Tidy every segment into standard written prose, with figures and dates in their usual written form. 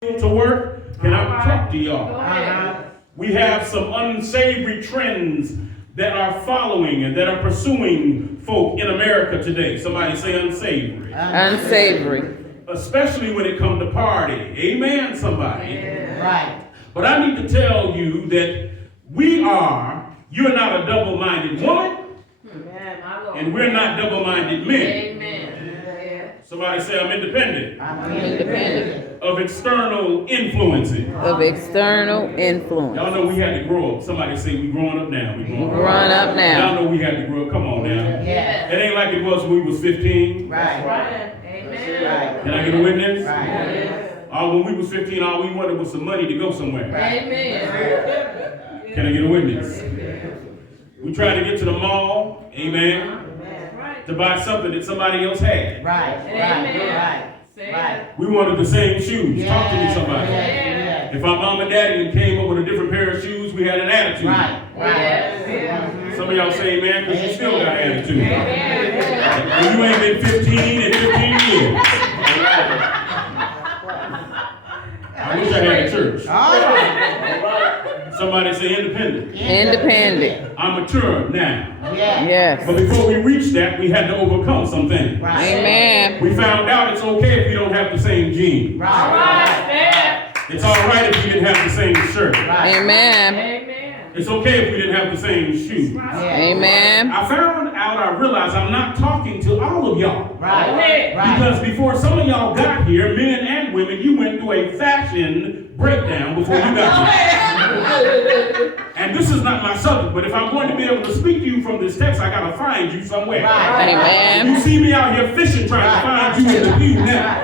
to work, can I talk to y'all? We have some unsavory trends that are following and that are pursuing folk in America today. Somebody say unsavory. Unsavory. Especially when it comes to party. Amen, somebody. Yeah. Right. But I need to tell you that you're not a double-minded woman, and we're not double-minded men. Amen. Somebody say I'm independent. I'm independent of external influences. of external influence. Y'all know we had to grow up. Somebody say we growing up now. We Growing up now. Y'all know we had to grow up. Come on now. Yeah. It ain't like it was when we was 15. Right. Amen. Can I get a witness? Right. When we was 15, all we wanted was some money to go somewhere. Amen. Can I get a witness? We tried to get to the mall, amen, to buy something that somebody else had. Right. We wanted the same shoes. Talk to me, somebody. Yeah. If our mom and daddy came up with a different pair of shoes, we had an attitude. Right. Some of y'all say amen because you still got an attitude. And you ain't been 15 in 15 years. I wish I had a church. All right. Somebody say independent. Independent. I'm mature now. Yeah. Yes. But before we reached that, we had to overcome some things. Right. Amen. We found out it's okay if we don't have the same jeans. Right. It's all right if we didn't have the same shirt. Right. Amen. It's okay if we didn't have the same shoes. Amen. I realized I'm not talking to all of y'all. Right. Because before some of y'all got here, men and women, you went through a fashion breakdown before you got here. And this is not my subject, but if I'm going to be able to speak to you from this text, I got to find you somewhere. Right. Amen. You see me out here fishing trying to find you in the pew now.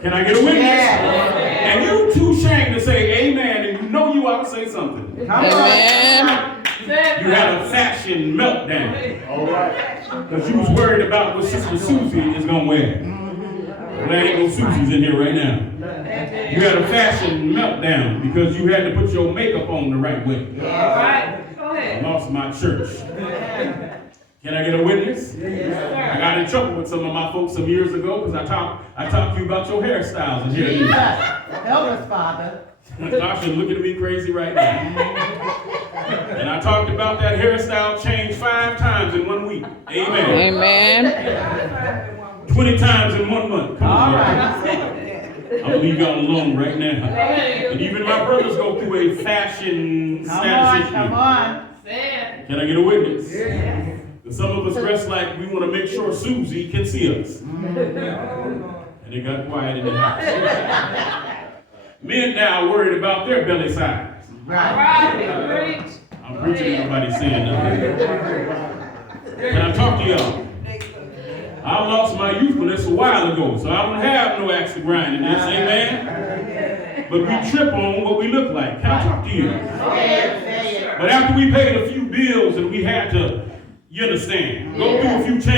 Can I get a witness? Yeah. And you too ashamed to say amen, and you know you ought to say something. Amen. You had a fashion meltdown. All right. Because you was worried about what Sister Susie is going to wear. Well, there ain't no Susies in here right now. You had a fashion meltdown because you had to put your makeup on the right way. I lost my church. Can I get a witness? I got in trouble with some of my folks some years ago because I talked to you about your hairstyles in here. Jesus. Help us, Father. Tasha looking at me crazy right now. And I talked about that hairstyle change 5 times in 1 week. Amen. Amen. 20 times in 1 month. Come on. All right. I'm going to leave y'all alone right now. And even my brothers go through a fashion status issue. Come on. Can I get a witness? And some of us dress like we want to make sure Susie can see us. And they got quiet in the house. Men now worried about their belly size. Right. I'm preaching, nobody's saying nothing. Can I talk to y'all? I lost my youthfulness a while ago, so I don't have no axe to grind in this, amen? But we trip on what we look like. Can I talk to you? But after we paid a few bills and we had to, you understand, go through a few changes.